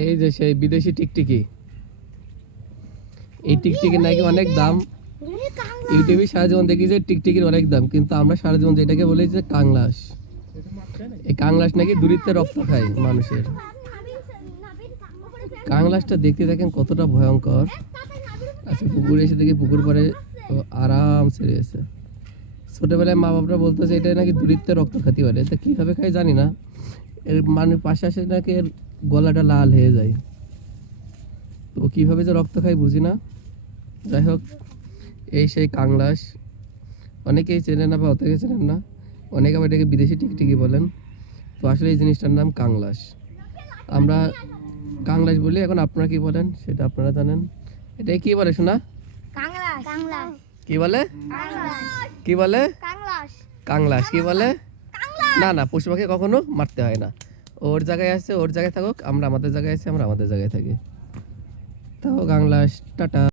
এই যে সেই বিদেশি টিকটিকি, এই টিকটিকির নাকি অনেক দাম। ইউটিউবে সারা জীবন দেখি যে টিকটিকির অনেক দাম, কিন্তু আমরা সারা জীবন যেটাকে বলি যে কাংলাস, এই কাংলাস নাকি দূরিত্বে রক্ত খায় মানুষের। কাংলাসটা দেখতে দেখেন কতটা ভয়ঙ্কর। আচ্ছা, পুকুরে এসে দেখি পুকুর পাড়ে আরাম ছেড়ে গেছে। ছোটবেলায় মা বাবারা বলতো যে এটা নাকি দূরিত্বে রক্ত খেতে পারে, এটা কীভাবে খায় জানি না। এর মানে পাশে আসে নাকি এর গলাটা লাল হয়ে যায়, তো কীভাবে যে রক্ত খায় বুঝি না। যাই হোক, এই সেই কাংলাস, অনেকেই চেনেন না বা অনেকে চেনেন না, অনেকে আবার এটাকে বিদেশি টিকটিকি বলেন। তো আসলে এই জিনিসটার নাম কাংলাস। আমরা কাংলাস বলি, এখন আপনারা কি বলেন সেটা আপনারা জানেন। এটাই কি বলে শোনা? কি বলে? কি বলে? কাংলাস। কি বলে? না না, পশু পাখি কখনো মারতে হয় না। ওর জায়গায় আছে ওর জায়গায় থাকুক, আমরা আমাদের জায়গায় আছি আমরা আমাদের জায়গায় থাকি। তাও কাংলাস, টাটা।